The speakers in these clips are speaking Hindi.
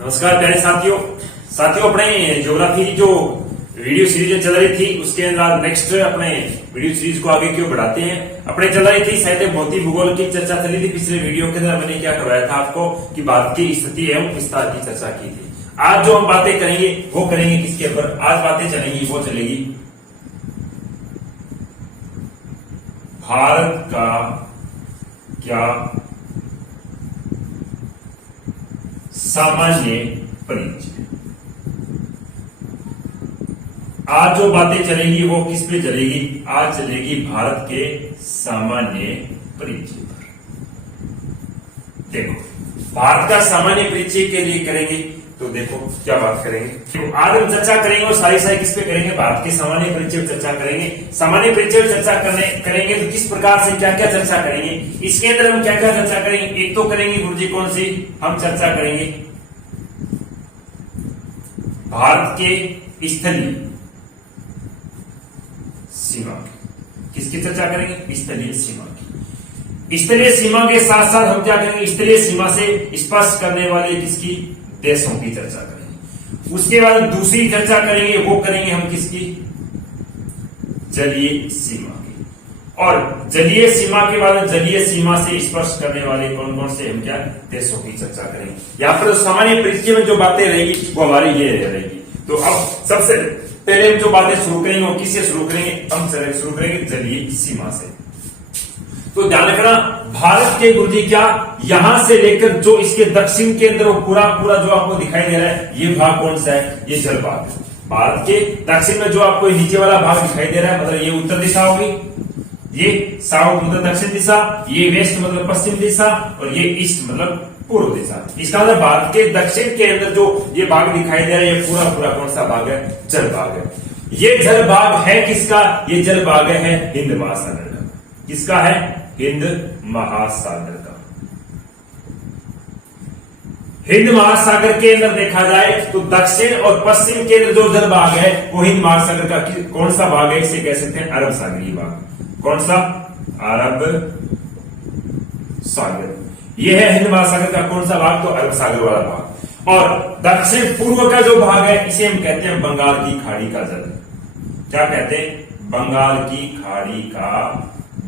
नमस्कार प्यारे साथियों अपने ज्योग्राफी की जो वीडियो सीरीज चल रही थी उसके अंदर नेक्स्ट अपने वीडियो सीरीज को आगे क्यों बढ़ाते हैं। अपने चल रही थी साहित्य भौतिक भूगोल की चर्चा चली थी। पिछले वीडियो के अंदर मैंने क्या करवाया था आपको कि भारत की स्थिति एवं विस्तार की चर्चा की थी। आज जो हम बातें करेंगे वो करेंगे किसके ऊपर, आज बातें चलेंगी वो चलेगी भारत का क्या सामान्य परिचय। आज जो बातें चलेंगी वो किस पे चलेगी, आज चलेगी भारत के सामान्य परिचय पर। देखो भारत का सामान्य परिचय के लिए करेंगे तो देखो क्या बात करेंगे। तो आज हम चर्चा करेंगे और सारी किस पे करेंगे, भारत के सामान्य परिचय पर चर्चा करेंगे। सामान्य परिचय पर चर्चा करेंगे तो किस प्रकार से क्या क्या चर्चा करेंगे, इसके अंदर हम क्या क्या चर्चा करेंगे। एक तो करेंगे गुरुजी कौन सी, हम चर्चा करेंगे भारत के स्थलीय सीमा की। किसकी चर्चा करेंगे, स्थलीय सीमा की। स्थलीय सीमा के साथ साथ हम क्या करेंगे, स्थलीय सीमा से स्पर्श करने वाले किसकी, देशों की चर्चा करेंगे। उसके बाद दूसरी चर्चा करेंगे वो करेंगे हम किसकी, जलीय सीमा की। और जलीय सीमा के बाद जलीय सीमा से स्पर्श करने वाले कौन कौन से हम क्या देशों की चर्चा करेंगे। यहाँ पर सामान्य परिचय में जो बातें रहेगी वो हमारी ये रहेगी। तो अब सबसे पहले हम जो बातें शुरू करेंगे वो किससे शुरू करेंगे, हम शुरू करेंगे जलीय सीमा से। तो ध्यान रखना भारत के गुरुजी क्या यहां से लेकर जो इसके दक्षिण के अंदर वो पूरा जो आपको दिखाई दे रहा है ये भाग कौन सा है, ये जल भाग है। भारत के दक्षिण में जो आपको नीचे वाला भाग दिखाई दे रहा है मतलब ये उत्तर दिशा होगी, ये साउथ मतलब दक्षिण दिशा, ये वेस्ट मतलब पश्चिम दिशा और ये ईस्ट मतलब पूर्व दिशा। इसका मतलब भारत के दक्षिण के अंदर जो ये भाग दिखाई दे रहा है ये पूरा कौन सा भाग है, जल भाग है। ये जल भाग है किसका, ये जल भाग है हिंद महासागर का। किसका है, हिंद महासागर का। हिंद महासागर के अंदर देखा जाए तो दक्षिण और पश्चिम के अंदर जो जल भाग है वो हिंद महासागर का कौन सा भाग है, इसे कह सकते हैं अरब सागरीय भाग। कौन सा, अरब सागर। यह है हिंद महासागर का कौन सा भाग, तो अरब सागर वाला भाग। और दक्षिण पूर्व का जो भाग है इसे हम कहते हैं बंगाल की खाड़ी का जल। क्या कहते हैं, बंगाल की खाड़ी का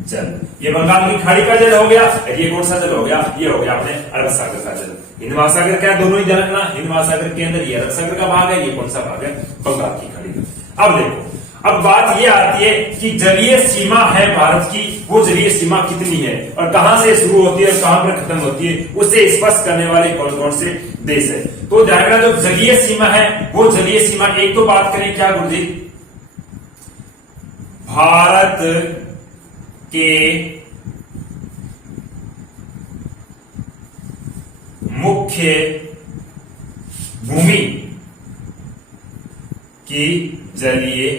जल। ये बंगाल की खाड़ी का जल हो गया, ये कौन सा जल हो गया, ये हो गया अपने अरब सागर का जल। हिंद महासागर क्या है, दोनों ही ध्यान रखना। हिंद महासागर के अंदर ये अरब सागर का भाग है, ये कौन सा भाग है, बंगाल की खाड़ी का। अब देखो अब बात ये आती है कि जलीय सीमा है भारत की, वो जलीय सीमा कितनी है और कहां से शुरू होती है और कहां पर खत्म होती है, उससे स्पर्श करने वाले कौन कौन से देश है। तो ध्यान रखना जो जलीय सीमा है वो जलीय सीमा, एक तो बात करें क्या गुरुजी, भारत के मुख्य भूमि की जलीय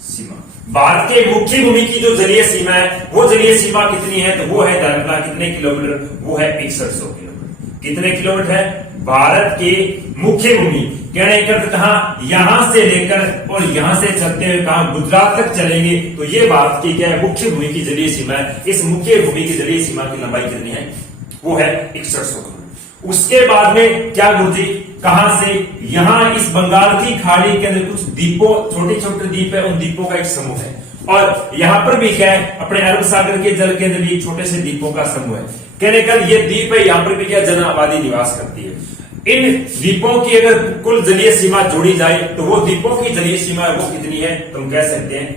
सीमा। भारत के मुख्य भूमि की जो जलीय सीमा है वो जलीय सीमा कितनी है, तो वो है दरअसल कितने किलोमीटर, वो है 6100 किलोमीटर। कितने किलोमीटर है, भारत के मुख्य भूमि कहने का कहा यहां से लेकर और यहां से चलते हुए कहा गुजरात तक चलेंगे तो ये भारत की क्या है, मुख्य भूमि की जलीय सीमा है। इस मुख्य भूमि की जलीय सीमा की लंबाई कितनी है, वो है 6100 किलोमीटर। उसके बाद में क्या गुरुजी, कहां से, यहां इस बंगाल की खाड़ी के अंदर कुछ द्वीपों, छोटे छोटे द्वीप है, उन द्वीपों का एक समूह है। और यहां पर भी क्या है, अपने अरब सागर के जल के अंदर भी छोटे से द्वीपों का समूह है। कहने का ये द्वीप है, यहां पर भी क्या जन आबादी निवास करती है। इन द्वीपों की अगर कुल जलीय सीमा जोड़ी जाए तो वो द्वीपों की जलीय सीमा वो कितनी है, तो हम कह सकते हैं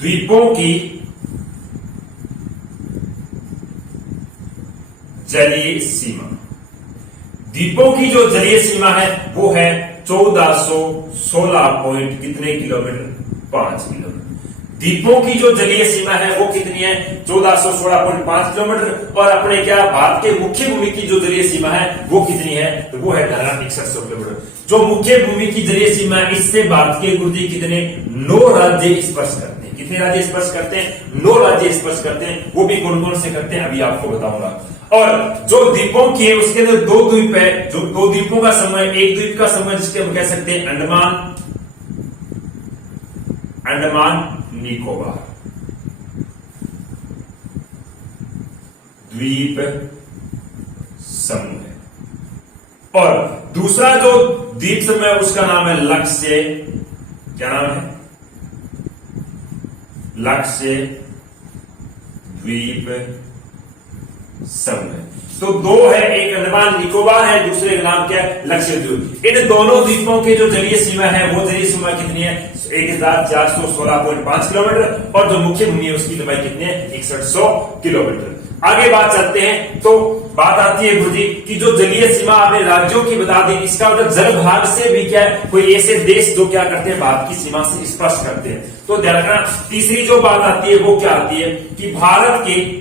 द्वीपों की जलीय सीमा। द्वीपों की जो जलीय सीमा है वो है 1416 पॉइंट कितने किलोमीटर, 5 किलोमीटर। द्वीपों की जो जलीय सीमा है वो कितनी है, 1416.5 किलोमीटर। और अपने क्या भारत के मुख्य भूमि की जो जलीय सीमा है वो कितनी है, तो वो है 6100 किलोमीटर। जो मुख्य भूमि की जलीय सीमा है इससे भारत के गुरुजी कितने 9 राज्य स्पर्श करते हैं। कितने राज्य स्पर्श करते हैं, 9 राज्य स्पर्श करते हैं। वो भी कौन कौन से करते हैं अभी आपको बताऊंगा। और जो द्वीपों की है उसके अंदर 2 द्वीप है, जो 2 द्वीपों का समूह, एक द्वीप का समूह जिसके हम कह सकते हैं अंडमान निकोबार। द्वीप समूह है। और दूसरा जो द्वीप समूह है उसका नाम है लक्ष्य, क्या नाम है? लक्ष्य द्वीप समूह। तो दो है, एक अंडमान निकोबार है, दूसरे का नाम क्या है? लक्षद्वीप। इन दोनों द्वीपों की जो जलीय सीमा है वो जलीय सीमा कितनी है? 1416.5 किलोमीटर, और जो मुख्य भूमि है उसकी लंबाई कितनी है? 6100 किलोमीटर। आगे बात चलते हैं तो बात आती है गुरुजी कि जो जलीय सीमा आपने राज्यों की बता दी, इसका मतलब जल भाग से भी क्या है, कोई ऐसे देश जो क्या करते हैं, भारत की सीमा से स्पर्श करते हैं। तो ध्यान रखना, तीसरी जो बात आती है वो क्या आती है कि भारत की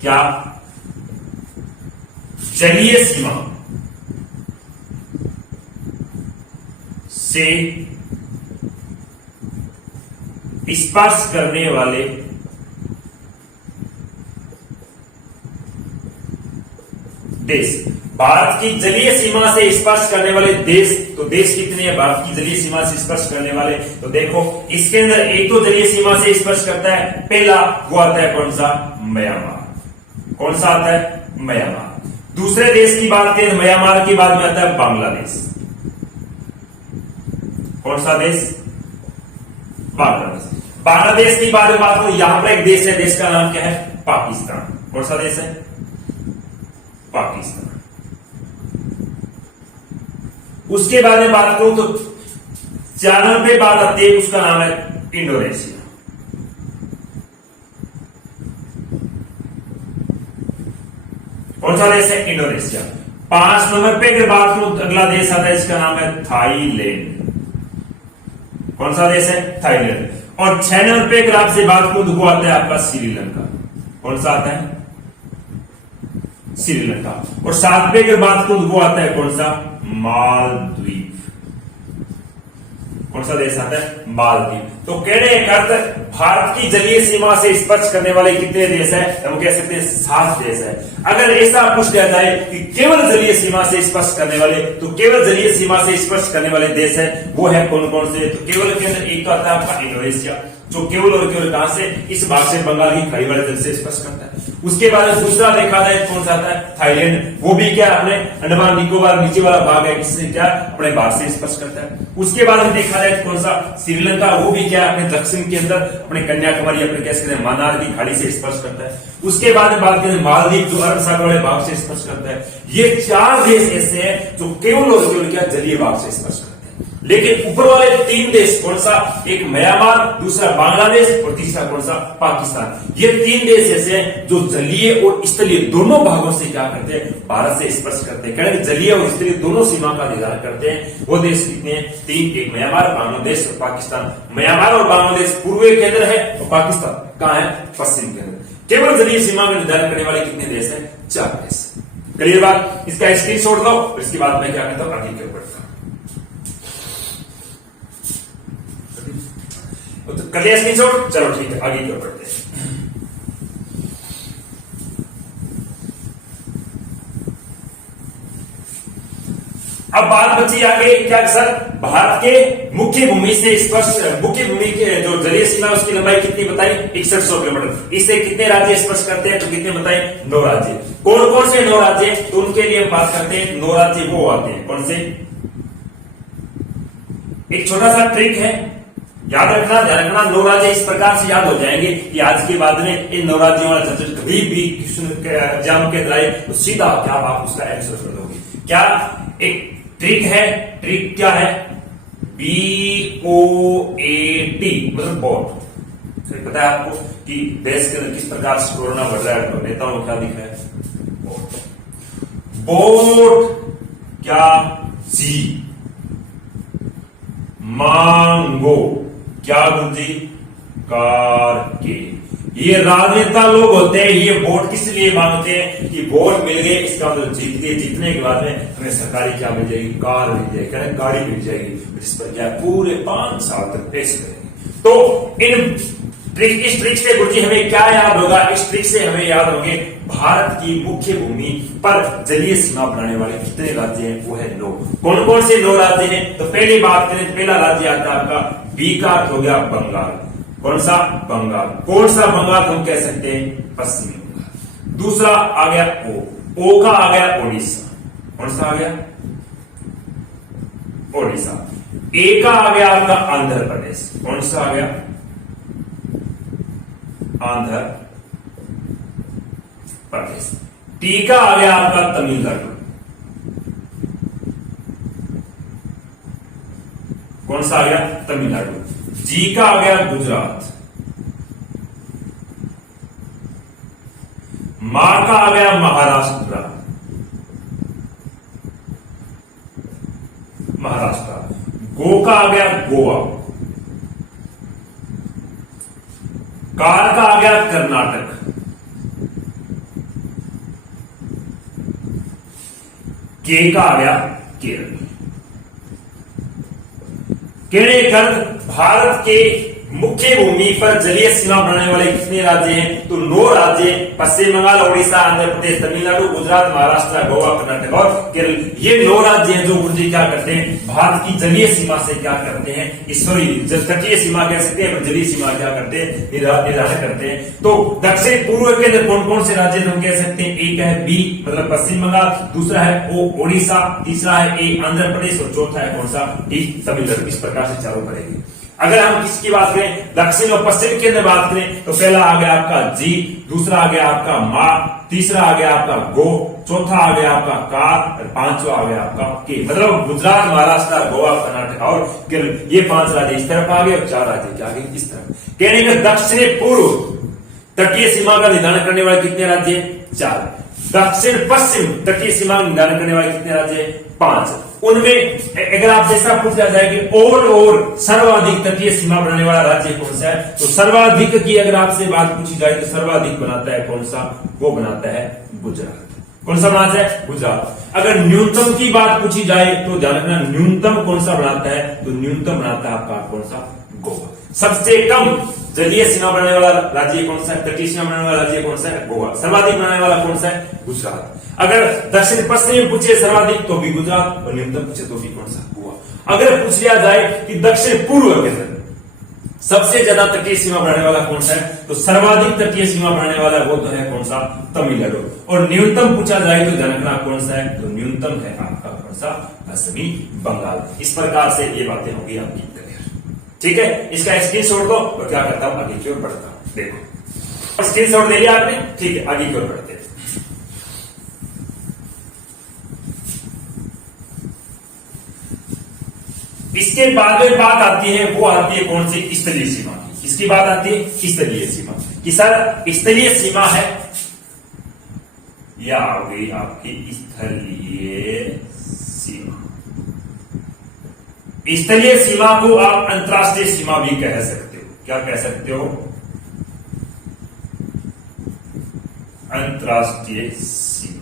क्या जलीय सीमा से स्पर्श करने वाले देश, भारत की जलीय सीमा से स्पर्श करने वाले देश, तो देश कितने हैं भारत की जलीय सीमा से स्पर्श करने वाले? तो देखो इसके अंदर एक तो जलीय सीमा से स्पर्श करता है, पहला वो आता है कौन सा? म्यांमार। कौन सा आता है? म्यांमार। दूसरे देश की बात करें, म्यांमार के बाद में आता है बांग्लादेश। कौन सा देश? बांग्लादेश। बांग्लादेश की बात करो, यहां पर एक देश है, देश का नाम क्या है? पाकिस्तान। कौन सा देश है? पाकिस्तान। उसके बाद में बात करूं तो 4 नंबर पे बात आती है, उसका नाम है इंडोनेशिया। कौन सा देश है? इंडोनेशिया। 5 नंबर पे अगर बात करूं तो अगला देश आता है, इसका नाम है थाईलैंड। कौन सा देश है? थाईलैंड। और 6 नंबर पे अगर आपसे बात करूं तो वो आता है आपका श्रीलंका। कौन सा आता है? श्रीलंका। और 7 पे अगर बात करूं तो वो आता है कौन सा? मालदीव। कौन सा देश आता है? मालदीव। तो कहने का अर्थ, भारत की जलीय सीमा से स्पर्श करने वाले कितने देश हैं? हम कह सकते हैं 7 देश है। अगर ऐसा पूछ लिया जाए कि केवल जलीय सीमा से स्पर्श करने वाले, तो केवल जलीय सीमा से स्पर्श करने वाले देश है वो है कौन कौन से? तो केवल के अंदर एक तो आता है आपका इंडोनेशिया, जो केवल और केवल कहां से? इस भाग से, बंगाल की खाड़ी वाले जल से स्पर्श करता है। उसके बाद दूसरा देखा जाए कौन सा आता है? थाईलैंड। वो भी क्या अपने अंडमान निकोबार नीचे वाला भाग है, इससे क्या अपने भाग से स्पर्श करता है। उसके बाद में देखा जाए कौन सा? श्रीलंका। वो भी क्या अपने दक्षिण के अंदर अपने कन्याकुमारी, अपने कैसे कहते हैं, मन्नार की खाड़ी से स्पर्श करता है। उसके बाद में बात करें मालदीव, जो अरब सागर वाले भाग से स्पर्श करता है। ये 4 देश ऐसे हैं जो केवल और केवल क्या जलीय भाग से स्पर्श करते हैं। लेकिन ऊपर वाले 3 देश कौन सा? एक म्यांमार, दूसरा बांग्लादेश और तीसरा कौन सा? पाकिस्तान। ये 3 देश ऐसे हैं जो जलीय और स्थलीय दोनों भागों से क्या करते हैं? भारत से स्पर्श करते हैं। कहते जलीय और स्थलीय दोनों सीमा का निर्धारण करते हैं। वो देश कितने हैं? 3। एक म्यांमार, बांग्लादेश और पाकिस्तान। म्यांमार और बांग्लादेश पूर्व के अंदर है और पाकिस्तान कहां है? पश्चिम के अंदर। केवल जलीय सीमा में निर्धारण करने वाले कितने देश हैं? 4 देश। क्लियर बात? इसका स्क्रीनशॉट दो, इसके बाद मैं क्या करता हूं? आगे की ओर बढ़ता हूं। तो कर लिया स्क्रीनशॉट? चलो ठीक है, आगे की ओर बढ़ते हैं। अब बात बची आगे क्या सर? भारत के मुख्य भूमि से स्पर्श, मुख्य भूमि के जो जलीय सीमा उसकी लंबाई कितनी बताई? 6100 किलोमीटर। इससे कितने राज्य स्पर्श करते हैं? तो कितने बताए? 9 राज्य। कौन कौन से 9 राज्य? तो उनके लिए हम बात करते हैं। 9 राज्य वो आते हैं, कौन से? एक छोटा सा ट्रिक है, याद रखना, ध्यान रखना। 9 राज्य इस प्रकार से याद हो जाएंगे कि आज के बाद में इन 9 राज्यों वाला झंझट कभी भी एग्जाम के अंदर आए तो सीधा क्या आप उसका आंसर कर दोगे। क्या एक ट्रिक है? ट्रिक क्या है? BOAT, मतलब बोट। पता है आपको कि देश के अंदर किस प्रकार से कोरोना बढ़ रहा है? नेताओं को क्या दिख रहा है? बोट क्या? जी। मांगो क्या? बुद्धि करके। ये राजनेता लोग होते हैं, ये वोट किस लिए मांगते हैं कि वोट मिल गए, इसका मतलब जीत गए। जीतने के बाद में हमें सरकारी क्या मिल जाएगी? कार मिल जाएगी, क्या गाड़ी मिल जाएगी, जिस पर क्या पूरे 5 साल तक पैसे करेंगे। तो इस ट्रिक से गुरुजी हमें क्या याद होगा? इस ट्रिक से हमें याद होंगे भारत की मुख्य भूमि पर जलीय सीमा बनाने वाले कितने राज्य हैं? वो है 9। कौन कौन से 9 राज्य हैं? तो पहले बात करें, पहला राज्य आता है आपका बी का, हो गया बंगाल। कौन सा? बंगाल। कौन सा बंगाल? हम कह सकते हैं पश्चिमी बंगाल। दूसरा आ गया ओ का आ गया ओडिशा। कौन सा आ गया? ओडिशा। ए का आ गया आपका आंध्र प्रदेश। कौन सा आ गया? आंध्र प्रदेश। टी का आ गया आपका तमिलनाडु। कौन सा आ गया? तमिलनाडु। जी का आ गया गुजरात। मा का आ गया महाराष्ट्र। गो का आ गया गोवा। कार का आ गया कर्नाटक। के का आ गया केरल। कहने का भारत के मुख्य भूमि पर जलीय सीमा बनाने वाले कितने राज्य हैं? तो 9 राज्य: पश्चिम बंगाल, ओडिशा, आंध्र प्रदेश, तमिलनाडु, गुजरात, महाराष्ट्र, गोवा, कर्नाटक और केरल। ये 9 राज्य हैं जो गुरुजी क्या करते हैं? भारत की जलीय सीमा से क्या करते हैं? सॉरी, तटीय सीमा कह सकते हैं, जलीय सीमा क्या करते हैं? निर्धारण करते हैं। तो दक्षिण पूर्व के अंदर कौन कौन से राज्य हम कह सकते हैं? एक है बी मतलब पश्चिम बंगाल, दूसरा है ओ ओडिशा, तीसरा है ए आंध्र प्रदेश और चौथा है कौन सा? डी तमिलनाडु। इस प्रकार से चारों करेंगे। अगर हम किसकी बात करें, दक्षिण और पश्चिम के अंदर बात करें, तो पहला आ गया आपका जी, दूसरा आ गया आपका मा, तीसरा आ गया आपका गो, चौथा आ गया आपका का और पांचवा आ गया आपका के। मतलब गुजरात, महाराष्ट्र, गोवा, कर्नाटक और केरल, ये 5 राज्य इस तरफ आ गए और 4 राज्य क्या गए इस तरफ। कहने का दक्षिण पूर्व तटीय सीमा का निर्धारण करने वाले कितने राज्य? 4। दक्षिण पश्चिम तटीय सीमा का निर्धारण करने वाले कितने राज्य? 5। उनमें अगर आप जैसा पूछा जाए कि और सर्वाधिक तटीय सीमा बनाने वाला राज्य कौन सा है, तो सर्वाधिक की अगर आपसे बात पूछी जाए तो सर्वाधिक बनाता है कौन सा? वो बनाता है गुजरात। कौन सा बनाता है? गुजरात। अगर न्यूनतम की बात पूछी जाए तो ध्यान रखना, न्यूनतम कौन सा बनाता है? तो न्यूनतम बनाता है आपका कौन सा? गोवा। सबसे कम जलीय सीमा बनाने वाला राज्य कौन सा है? तटीय सीमा बनाने वाला राज्य कौन सा है? गोवा। सर्वाधिक बनाने वाला कौन सा है? गुजरात। अगर दक्षिण पश्चिम पूछे सर्वाधिक तो भी गुजरात और न्यूनतम पूछे तो भी कौन सा? गोवा। अगर पूछ लिया जाए कि दक्षिण पूर्व के अंदर सबसे ज्यादा तटीय सीमा बनाने वाला कौन सा है, तो सर्वाधिक तटीय सीमा बनाने वाला वो तो है कौन सा? तमिलनाडु। और न्यूनतम पूछा जाए तो ध्यान रखना कौन सा है? तो न्यूनतम है आपका कौन सा? पश्चिमी बंगाल। इस प्रकार से ये बातें होंगी आपकी क्लियर। ठीक है, इसका स्क्रीनशॉट दो और क्या करता हूं आगे की ओर बढ़ता हूं। देखो स्क्रीनशॉट ले लिया आपने, ठीक है, आगे की ओर बढ़ते हैं। इसके बाद में बात आती है, वो आती है कौन सी? स्थलीय सीमा की। किसकी बात आती है? स्थलीय सीमा की। सर स्थलीय सीमा है या आ गई आपकी स्थलीय सीमा। स्थलीय सीमा को आप अंतरराष्ट्रीय सीमा भी कह सकते हो। क्या कह सकते हो? अंतरराष्ट्रीय सीमा।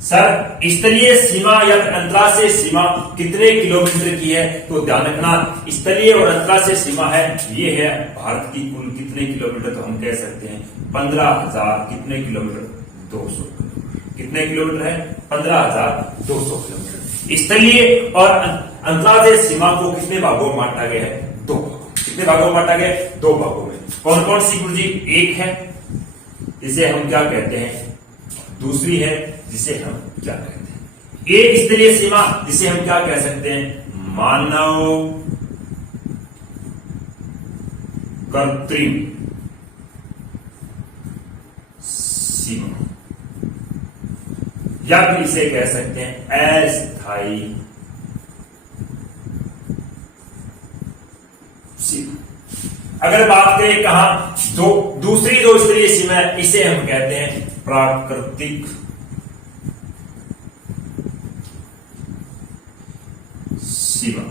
सर स्थलीय सीमा या अंतरराष्ट्रीय सीमा कितने किलोमीटर की है? तो ध्यान रखना, स्थलीय और अंतरराष्ट्रीय सीमा है ये है भारत की कुल कितने किलोमीटर, तो हम कह सकते हैं 15,000 कितने किलोमीटर? 200 किलोमीटर। कितने किलोमीटर है? 15,200 किलोमीटर। स्थलीय और अंतरराष्ट्रीय सीमा को कितने भागों में बांटा गया है? 2 भागों। कितने भागों में बांटा गया है? 2 भागों में। कौन कौन सी गुरुजी? एक है जिसे हम क्या कहते हैं? दूसरी है जिसे हम क्या कहते हैं? एक स्थलीय सीमा जिसे हम क्या कह सकते हैं? मानव कृत्रिम सीमा, या फिर इसे कह सकते हैं अस्थायी सीमा। अगर बात करें कहां, तो दूसरी जो स्थलीय सीमा है इसे हम कहते हैं प्राकृतिक सीमा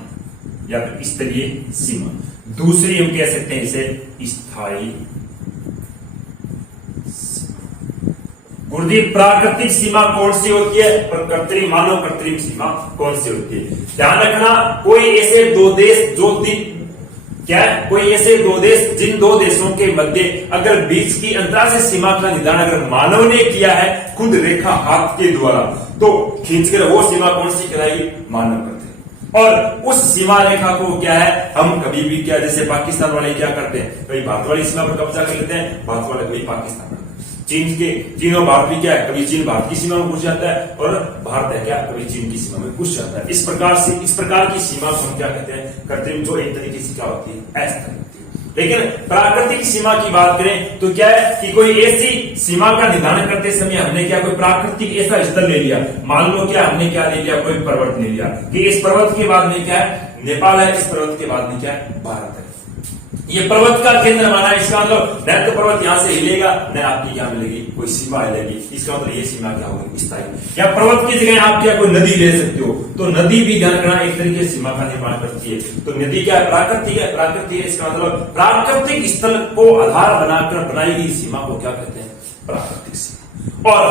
या फिर स्थलीय सीमा। दूसरी हम कह सकते हैं इसे स्थायी सीमा। गुरुजी प्राकृतिक सीमा कौन सी होती है? कृत्रिम, मानव कृत्रिम सीमा कौन सी होती है? ध्यान रखना, कोई ऐसे 2 देश जो क्या है? कोई ऐसे 2 देश जिन 2 देशों के मध्य अगर बीच की अंतरराष्ट्रीय सीमा का निर्धारण अगर मानव ने किया है खुद रेखा हाथ के द्वारा, तो खींचकर वो सीमा कौन सी कहलाएगी? मानव कृत्रिम। और उस सीमा रेखा को क्या है, हम कभी भी क्या, जैसे पाकिस्तान वाले क्या करते हैं, कभी भारत वाली सीमा पर कब्जा कर लेते हैं, भारत वाले कभी पाकिस्तान पर, चीन और भारत भी क्या है, कभी चीन भारत की सीमा में घुस जाता है और भारत है क्या, कभी चीन की सीमा में घुस जाता है। इस प्रकार की सीमा को हम क्या कहते हैं, कृत्रिम, जो एक तरीके से क्या होती है, अस्थायी होती है। लेकिन प्राकृतिक सीमा की बात करें तो क्या है कि कोई ऐसी सीमा का निर्धारण करते समय हमने क्या कोई प्राकृतिक ऐसा स्थल ले लिया, मान लो क्या हमने क्या ले लिया, कोई पर्वत ले लिया कि इस पर्वत के बाद में क्या है, नेपाल है, इस पर्वत के बाद में क्या है, भारत है। ये पर्वत का केंद्र माना है, इसका मतलब न तो पर्वत यहां से हिलेगा, न आपकी क्या मिलेगी, कोई सीमा हिलेगी। इसका मतलब ये सीमा क्या होगी, स्थायी। या पर्वत की जगह आप क्या कोई नदी ले सकते हो, तो नदी भी ध्यान रखना एक तरीके से सीमा का निर्माण करती है। तो नदी क्या है, प्राकृतिक है, प्राकृतिक है, इसका मतलब प्राकृतिक स्थल को आधार बनाकर बनाई गई सीमा को क्या कहते हैं, प्राकृतिक सीमा। और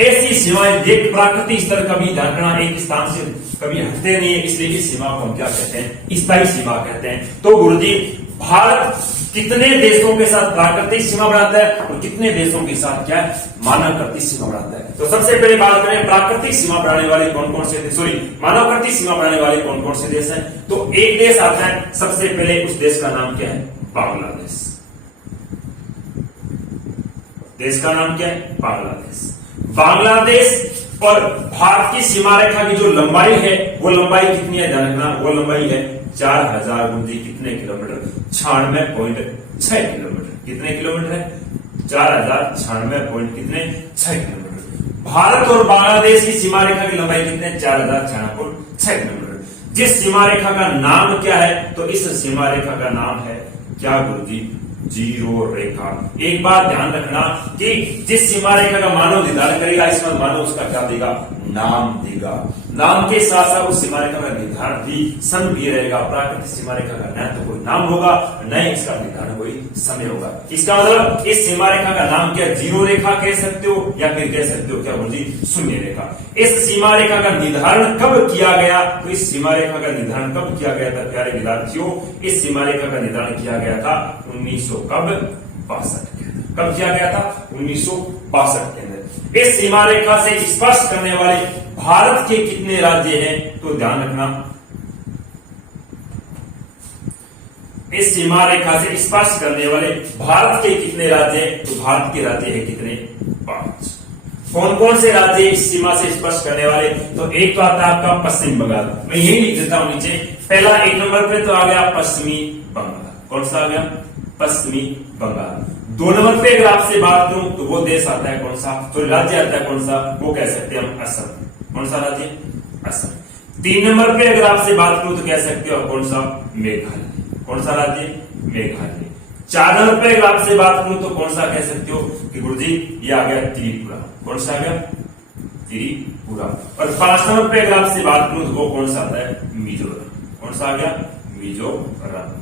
ऐसी सीमाएं, एक प्राकृतिक स्थल कभी ध्यान रखना एक स्थान से कभी हटते नहीं है, इसलिए इस सीमा को हम क्या कहते हैं, स्थायी सीमा कहते हैं। तो गुरुजी, भारत कितने देशों के साथ प्राकृतिक सीमा बनाता है और कितने देशों के साथ क्या है, मानवकृत सीमा बनाता है। तो सबसे पहले बात करें प्राकृतिक सीमा बनाने वाले कौन कौन से देश, सॉरी मानवकृत सीमा बनाने वाले कौन कौन से देश हैं। तो एक देश आता है सबसे पहले, उस देश का नाम क्या है, बांग्लादेश। देश का नाम क्या है, बांग्लादेश। बांग्लादेश और भारत की सीमा रेखा की जो लंबाई है, वो लंबाई कितनी है, ध्यान रखना, वो लंबाई है 4000 कितने किलोमीटर, 96.6 किलोमीटर। कितने किलोमीटर है, 4096 कितने 6 किलोमीटर। भारत और बांग्लादेश की सीमा रेखा की लंबाई कितने, 4096 किलोमीटर। जिस सीमा रेखा का नाम क्या है, तो इस सीमा रेखा का नाम है क्या गुरुजी, जीरो रेखा। एक बात ध्यान रखना कि जिस सीमा रेखा का मानव निर्धारण करेगा, इसमें मानव उसका क्या देगा, नाम देगा। नाम के साथ साथ उस सीमा रेखा का निर्धारण भी सन भी रहेगा। प्राकृतिक सीमा रेखा का न तो कोई नाम होगा, न इसका निर्धारण कोई समय होगा। इसका मतलब इस सीमा रेखा का नाम क्या, जीरो रेखा कह सकते हो या फिर कह सकते हो क्या बोलिए, शून्य रेखा। इस सीमा रेखा का निर्धारण कब किया गया, तो इस सीमा रेखा का निर्धारण कब किया गया था प्यारे विद्यार्थियों, इस सीमा रेखा का निर्धारण किया गया था 1962 कब किया गया था, 1962 के अंदर। इस सीमा रेखा से स्पर्श करने वाले भारत के कितने राज्य हैं, तो ध्यान रखना, इस सीमा रेखा से स्पर्श करने वाले भारत के कितने राज्य हैं, तो भारत के राज्य है कितने, 5। कौन कौन से राज्य इस सीमा से स्पर्श करने वाले, तो एक तो आता है आपका पश्चिम बंगाल। मैं यही लिख देता हूं नीचे, पहला 1 नंबर पे तो आ गया पश्चिमी बंगाल। कौन सा आ गया, पश्चिमी बंगाल। 2 नंबर पे अगर आपसे बात करूं तो वो देश आता है कौन सा, तो राज्य आता है कौन सा, वो कह सकते हैं हम असम। कौन सा राज्य, असम। 3 नंबर पे अगर आपसे बात करूं तो कह सकते हो कौन सा, मेघालय। कौन सा राज्य, मेघालय। 4 नंबर पे अगर आपसे बात करूं तो कौन सा कह सकते हो कि गुरुजी ये आ गया त्रिपुरा। कौन सा आ गया, त्रिपुरा। और 5 नंबर पे अगर आपसे बात करूं तो वो कौन सा आता है, मिजोरम। कौन सा आ गया, मिजोरम।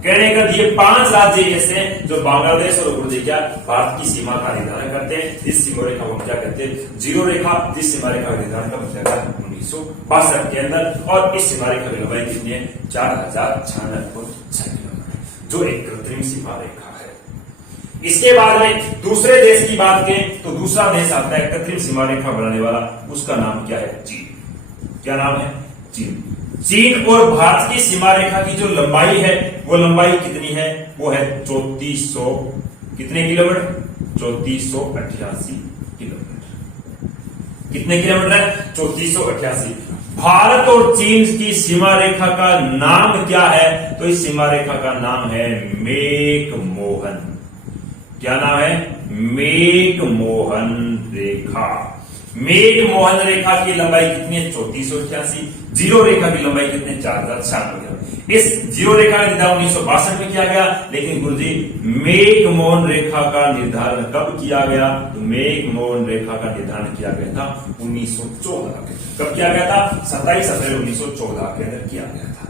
कहने का ये 5 राज्य ऐसे हैं जो बांग्लादेश और गुरुजी क्या भारत की सीमा का निर्धारण करते हैं। इस सीमा रेखा को क्या कहते हैं, जीरो रेखा। जिस सीमा रेखा का निर्धारण कब किया गया, 1962 के अंदर। और इस सीमा रेखा की लंबाई कितनी है, 4096 किलोमीटर, जो एक कृत्रिम सीमा रेखा है। इसके बाद में दूसरे देश की बात करें तो दूसरा देश आता है कृत्रिम सीमा रेखा बनाने वाला, उसका नाम क्या है, चीन। क्या नाम है, चीन। चीन और भारत की सीमा रेखा की जो लंबाई है, वो लंबाई कितनी है, वो है 3400 कितने किलोमीटर, 3488 किलोमीटर। कितने किलोमीटर है, 3488। भारत और चीन की सीमा रेखा का नाम क्या है, तो इस सीमा रेखा का नाम है मेक-मोहन। क्या नाम है, मेक-मोहन रेखा। मेक-मोहन रेखा की लंबाई कितनी है, 3488। जीरो रेखा की लंबाई कितनी, 4096। इस जीरो रेखा का निर्धारण 1962 में किया गया, लेकिन गुरुजी मेक-मोहन रेखा का निर्धारण कब किया गया, तो मेक-मोहन रेखा का निर्धारण किया गया था 1914 के। कब किया गया था, 27 अप्रैल 1914 के अंदर किया गया था।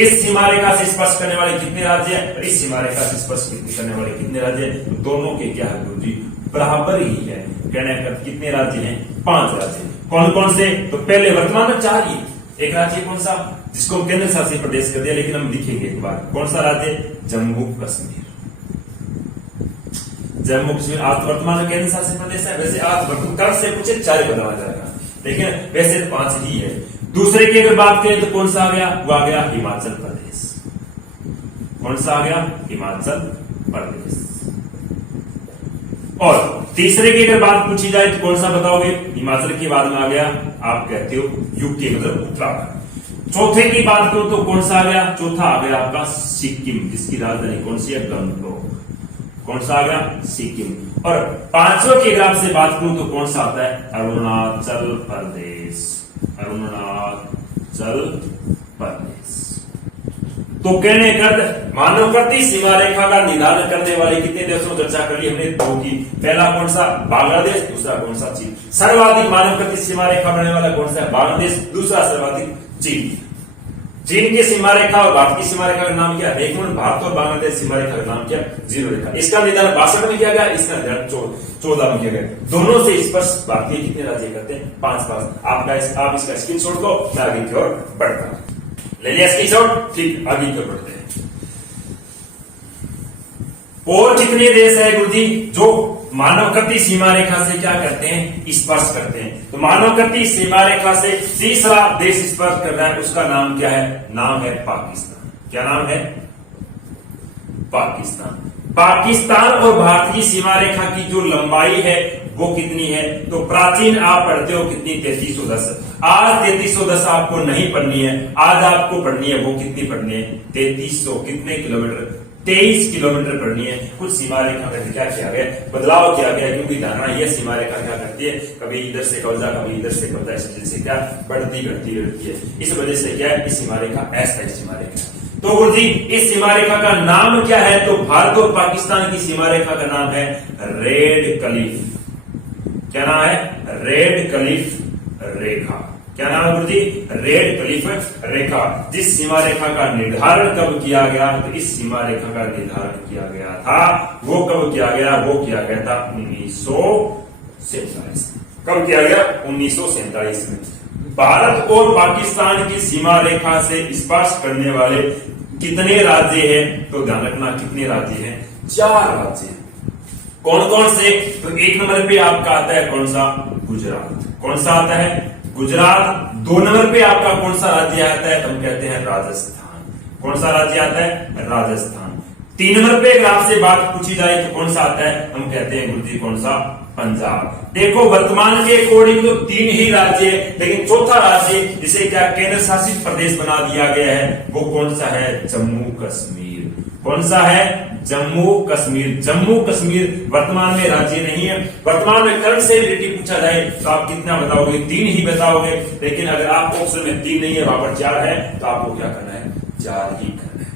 इस सीमा रेखा से स्पर्श करने वाले कितने राज्य हैं, और इस सीमा रेखा से स्पर्श करने वाले कितने राज्य हैं, तो दोनों के क्या है गुरुजी, बराबर ही है। कहने का कितने राज्य हैं, 5 राज्य। कौन कौन से, तो पहले वर्तमान में 4 ही। एक राज्य कौन सा, जिसको केंद्र शासित प्रदेश कर दिया, लेकिन हम लिखेंगे एक बार, कौन सा राज्य, जम्मू कश्मीर। जम्मू कश्मीर आज वर्तमान में केंद्र शासित प्रदेश है। वैसे आज कल से कुछ 4 बनाया जाएगा, लेकिन वैसे 5 ही है। दूसरे की अगर बात करें तो कौन सा आ गया, वो आ गया हिमाचल प्रदेश। कौन सा आ गया, हिमाचल प्रदेश। और तीसरे की अगर बात पूछी जाए तो कौन सा बताओगे, हिमाचल के बाद में आ गया आप कहते हो यूके मतलब उत्तराखंड। चौथे की बात करो तो कौन सा आ गया, चौथा आ गया आपका सिक्किम, जिसकी राजधानी कौन सी है, गंगटोक। कौन सा आ गया, सिक्किम। और पांचवें की अगर आपसे बात करूं तो कौन सा आता है, अरुणाचल प्रदेश। अरुणाचल प्रदेश। तो कहने का मानवकर्ती सीमा रेखा का निर्धारण करने वाले कितने देशों चर्चा कर ली हमने, दो की। पहला कौन सा, बांग्लादेश, दूसरा कौन सा, चीन। सर्वाधिक मानवकर्ती सीमा रेखा बनाने वाला कौन सा है, बांग्लादेश, दूसरा सर्वाधिक चीन। चीन की सीमा रेखा और भारत की सीमा रेखा का नाम क्या है, भारत और बांग्लादेश सीमा रेखा का नाम क्या, जीरो रेखा। इसका निर्धारण 62 में किया गया, इसका निर्धारण 14 में किया गया। दोनों से स्पष्ट भारतीय कितने राज्य करते हैं, 5। आप इसका स्क्रीनशॉट दो, मैं आगे की ओर बढ़ता हूं। ले लिया स्क्रीनशॉट, ठीक, आगे की ओर बढ़ते हैं। और कितने देश है गुरुजी जो मानवकर्ती सीमा रेखा से क्या करते हैं, स्पर्श करते हैं। तो मानवकर्ती सीमा रेखा से तीसरा देश स्पर्श कर रहा है, उसका नाम क्या है, नाम है पाकिस्तान। क्या नाम है, पाकिस्तान। पाकिस्तान और भारत की सीमा रेखा की जो लंबाई है वो कितनी है, तो प्राचीन आप पढ़ते हो कितनी, 3310। आज 3310 आपको नहीं पढ़नी है, आज आपको पढ़नी है वो कितनी पढ़नी है, 3300 कितने किलोमीटर, 23 किलोमीटर पढ़नी है। कुछ सीमा रेखा में क्या किया गया, बदलाव किया गया, क्योंकि धारणा यह सीमा रेखा क्या करती है, कभी इधर से कब्जा कभी इधर से कब्जा, इस वजह से क्या बढ़ती घटती रहती है। इस वजह से क्या है, इस सीमा रेखा ऐसा सीमा रेखा। तो गुरुजी इस सीमा रेखा का नाम क्या है, तो भारत और पाकिस्तान की सीमा रेखा का नाम है रेड क्लिफ। क्या नाम है, रेड क्लिफ रेखा। क्या नाम है गुरुजी, रेड क्लिफ रेखा। जिस सीमा रेखा का निर्धारण कब किया गया, तो इस सीमा रेखा का निर्धारण किया गया था, वो कब किया गया, वो किया गया था 1947। कब किया गया, 1947 में। भारत और पाकिस्तान की सीमा रेखा से स्पर्श करने वाले कितने राज्य हैं, तो ध्यान रखना कितने राज्य हैं, 4 राज्य हैं। कौन कौन से, तो 1 नंबर पे आपका आता है कौन सा, गुजरात। कौन सा आता है, गुजरात। 2 नंबर पे आपका कौन सा राज्य आता है, हम कहते हैं राजस्थान। कौन सा राज्य आता है, राजस्थान। 3 नंबर पे अगर आपसे बात पूछी जाए तो कौन सा आता है, हम कहते हैं गुरुजी कौन सा, पंजाब। देखो वर्तमान के अकॉर्डिंग तो 3 ही राज्य है, लेकिन चौथा राज्य जिसे क्या केंद्र शासित प्रदेश बना दिया गया है, वो कौन सा है, जम्मू कश्मीर। कौन सा है, जम्मू कश्मीर। जम्मू कश्मीर वर्तमान में राज्य नहीं है। वर्तमान में करंट से रिलेटिव पूछा जाए तो आप कितना बताओगे, 3 ही बताओगे। लेकिन अगर आप ऑप्शन में 3 नहीं है, वहां पर 4 है, तो आपको क्या करना है, 4 ही करना है।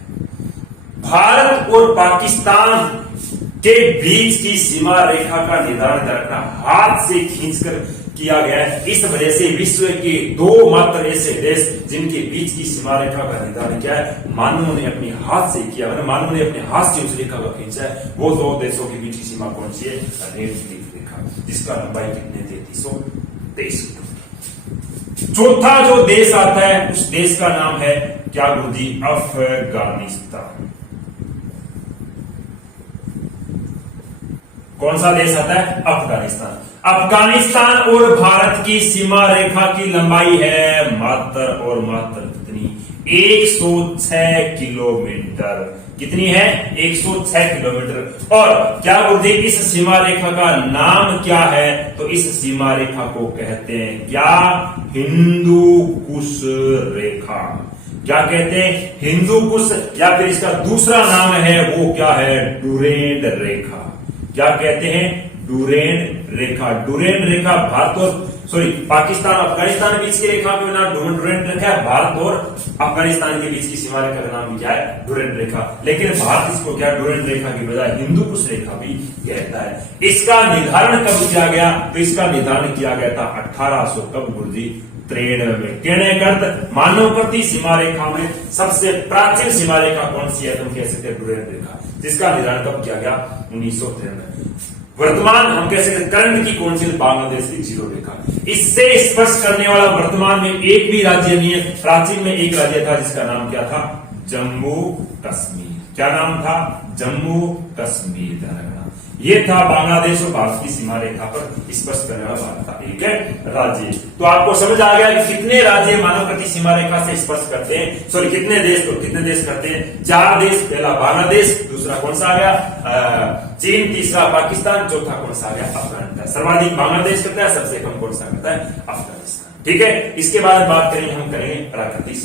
भारत और पाकिस्तान के बीच की सीमा रेखा का निर्धारण रखना हाथ से खींचकर किया गया है। इस वजह से विश्व के 2 मात्र ऐसे देश जिनके बीच की सीमा रेखा का निर्धारण किया है, मानवों ने अपने हाथ से किया, मानवों ने अपने हाथ से उस रेखा को खींचा है। वो 2 देशों के बीच की सीमा कौन सी है, रेड क्लिफ रेखा, जिसका लंबाई कितने, 3323 किलोमीटर। चौथा जो देश आता है उस देश का नाम है क्या गुरुजी, अफगानिस्तान। कौन सा देश आता है, अफगानिस्तान। अफगानिस्तान और भारत की सीमा रेखा की लंबाई है मात्र और मात्र कितनी, 106 किलोमीटर। कितनी है, 106 किलोमीटर। और क्या बोलते हैं, इस सीमा रेखा का नाम क्या है, तो इस सीमा रेखा को कहते हैं क्या, हिंदू कुश रेखा। क्या कहते हैं, हिंदू कुश, या फिर इसका दूसरा नाम है वो क्या है, डुरेंड रेखा। क्या कहते हैं, डुरेंड रेखा। डुरेंड रेखा भारत और पाकिस्तान अफगानिस्तान के बीच की रेखा के नाम डुरेंड रेखा है। भारत और अफगानिस्तान के बीच की सीमा रेखा का नाम क्या है, डुरेंड रेखा। लेकिन भारत इसको क्या डुरेंड रेखा की बजाय हिंदू कुश रेखा भी कहता है। इसका निर्धारण कब किया गया, तो इसका निर्धारण किया गया था 1800 कब गुरुजी, 93 में। कहने का अर्थ मानवकर्ती सीमा रेखा में सबसे प्राचीन सीमा रेखा कौन सी है, तो हम कह सकते हैं डुरेंड रेखा, जिसका निर्धारण कब किया गया, 1993। वर्तमान हम कह सकते करंट की कौन सी, बांग्लादेश की जीरो रेखा। इससे स्पर्श करने वाला वर्तमान में एक भी राज्य नहीं है। प्राचीन में एक राज्य था जिसका नाम क्या था, जम्मू कश्मीर। क्या नाम था, जम्मू कश्मीर ध्यान रखना। ये था बांग्लादेश और भारत की सीमा रेखा पर स्पर्श करने वाला भारत का एक है राज्य। तो आपको समझ आ गया कि कितने राज्य मानव की सीमा रेखा से स्पर्श करते हैं, सॉरी कितने देश करते हैं? 4 देश। पहला बांग्लादेश, दूसरा कौन सा आ गया? चीन, तीसरा पाकिस्तान, चौथा कौन सा आ गया? अफगानिस्तान। सर्वाधिक बांग्लादेश करता है, सबसे कम कौन सा करता है? अफगानिस्तान। ठीक है, इसके बाद बात करेंगे प्राकृतिक